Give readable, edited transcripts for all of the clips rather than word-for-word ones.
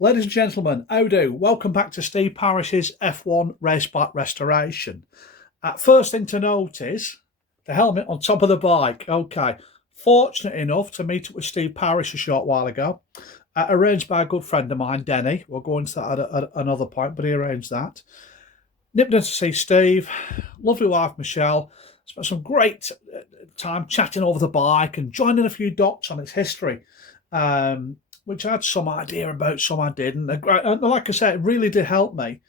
Ladies and gentlemen, how do? Welcome back to Steve Parrish's F1 race bike restoration. First thing to note is the helmet on top of the bike. Okay, fortunate enough to meet up with Steve Parrish a short while ago, arranged by a good friend of mine, Denny. We'll go into that at another point, but he arranged that. Nipped in to see Steve, lovely wife Michelle, spent some great time chatting over the bike and joining a few dots on its history. Which I had some idea about, some I didn't. And like I said, it really did help me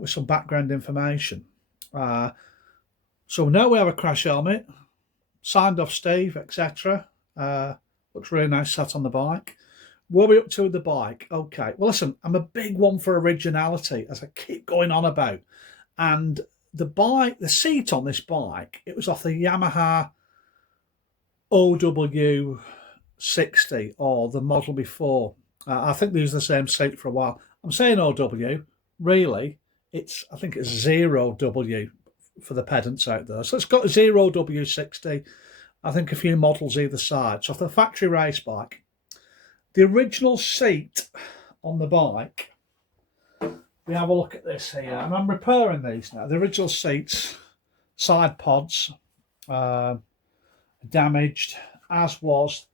with some background information. So now we have a crash helmet, signed off Steve, etc. Looks really nice sat on the bike. Where are we up to with the bike? Okay, well listen, I'm a big one for originality, as I keep going on about. And the seat on this bike, it was off the Yamaha OW 60 or the model before. I think they used the same seat for a while. I'm saying OW, really, I think it's 0W for the pedants out there. So it's got a 0W60, I think a few models either side. So for the factory race bike, the original seat on the bike, we have a look at this here. And I'm repairing these now. The original seats, side pods, damaged, as was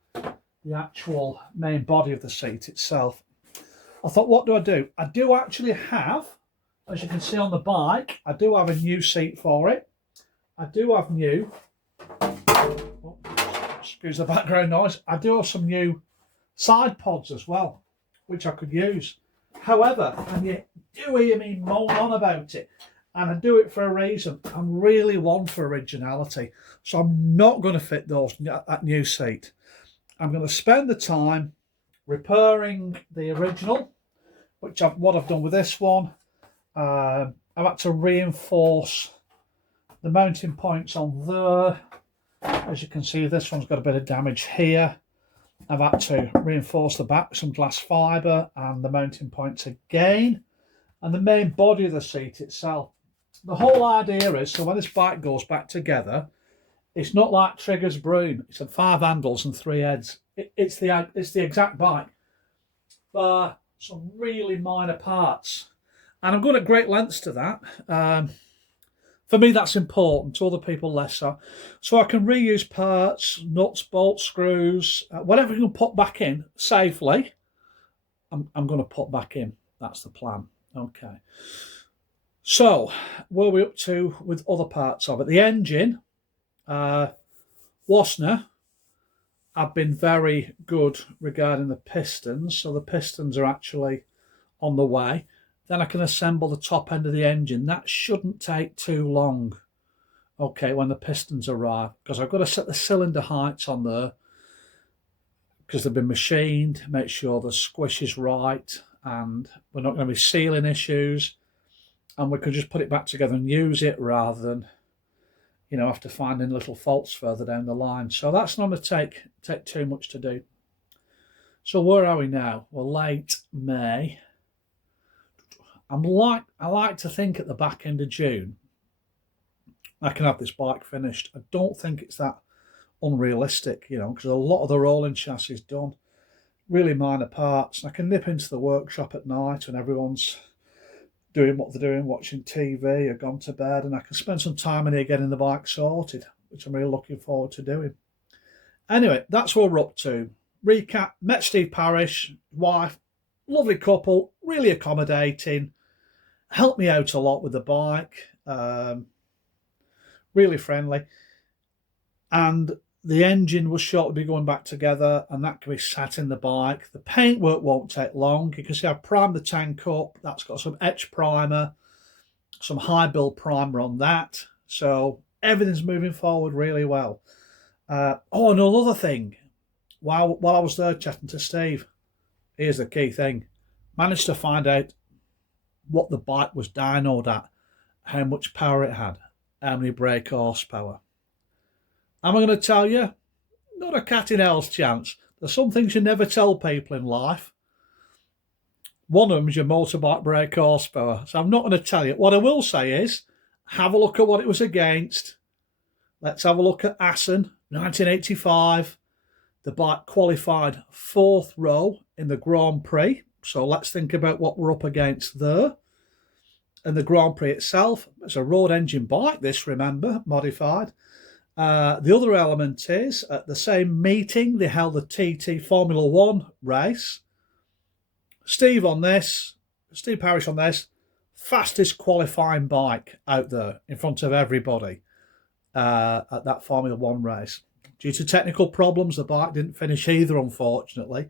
the actual main body of the seat itself. I thought, what do? I do actually have, as you can see on the bike, I do have a new seat for it. I do have new, excuse the background noise, I do have some new side pods as well, which I could use. However, and you do hear me moan on about it, and I do it for a reason. I'm really one for originality, so I'm not going to fit that new seat. I'm going to spend the time repairing the original, what I've done with this one. I've had to reinforce the mounting points on there. As you can see, this one's got a bit of damage here. I've had to reinforce the back with some glass fibre and the mounting points again. And the main body of the seat itself. The whole idea is, so when this bike goes back together, it's not like Trigger's broom. It's had 5 handles and 3 heads. It's the exact bike, but some really minor parts. And I'm going at great lengths to that. For me, that's important. To other people, less so. So I can reuse parts, nuts, bolts, screws, whatever you can put back in safely. I'm going to put back in. That's the plan. Okay. So where are we up to with other parts of it? The engine. Wasner have been very good regarding the pistons, so the pistons are actually on the way. Then I can assemble the top end of the engine. That shouldn't take too long, okay, when the pistons arrive, because I've got to set the cylinder heights on there because they've been machined, make sure the squish is right, and we're not going to be sealing issues, and we can just put it back together and use it rather than after finding little faults further down the line. So that's not going to take too much to do. So where are we now? We're late May. I like to think at the back end of June I can have this bike finished. I don't think it's that unrealistic, because a lot of the rolling chassis is done. Really minor parts. I can nip into the workshop at night when everyone's doing what they're doing, watching TV or gone to bed, and I can spend some time in here getting the bike sorted, which I'm really looking forward to doing. Anyway, that's what we're up to. Recap, met Steve Parrish, wife, lovely couple, really accommodating, helped me out a lot with the bike, really friendly. And the engine will shortly be going back together, and that can be sat in the bike. The paintwork won't take long. You can see I've primed the tank up. That's got some etch primer, some high build primer on that. So everything's moving forward really well. Another thing. While I was there chatting to Steve, here's the key thing. Managed to find out what the bike was dynoed at, how much power it had, how many brake horsepower. Am I going to tell you? Not a cat in hell's chance. There's some things you never tell people in life. One of them is your motorbike brake horsepower. So I'm not going to tell you. What I will say is, have a look at what it was against. Let's have a look at Assen, 1985. The bike qualified 4th row in the Grand Prix So let's think about what we're up against there. And the Grand Prix itself, it's a road engine bike, this, remember, modified. The other element is, at the same meeting, they held the TT Formula 1 race. Steve Parrish on this, fastest qualifying bike out there in front of everybody at that Formula 1 race. Due to technical problems, the bike didn't finish either, unfortunately.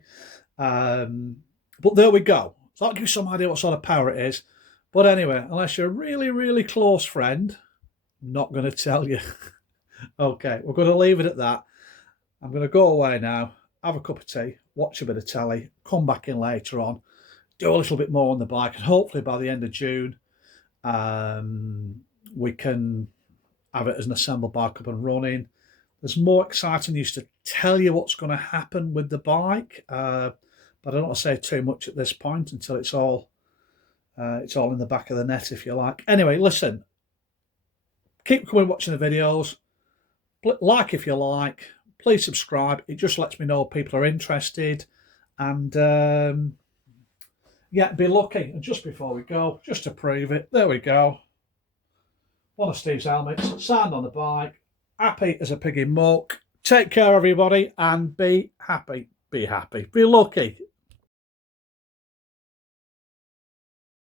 But there we go. So that gives you some idea what sort of power it is. But anyway, unless you're a really, really close friend, I'm not going to tell you. Okay, we're going to leave it at that. I'm going to go away now, have a cup of tea, watch a bit of telly, come back in later on, do a little bit more on the bike, and hopefully by the end of June, we can have it as an assembled bike up and running. There's more exciting news to tell you what's going to happen with the bike, but I don't want to say too much at this point until it's all in the back of the net, if you like. Anyway, listen, keep coming watching the videos. Like if you like, please subscribe. It just lets me know people are interested. And yeah, be lucky. And just before we go, just to prove it, there we go. One of Steve's helmets, sound on the bike, happy as a pig in muck. Take care, everybody, and be happy. Be happy. Be lucky.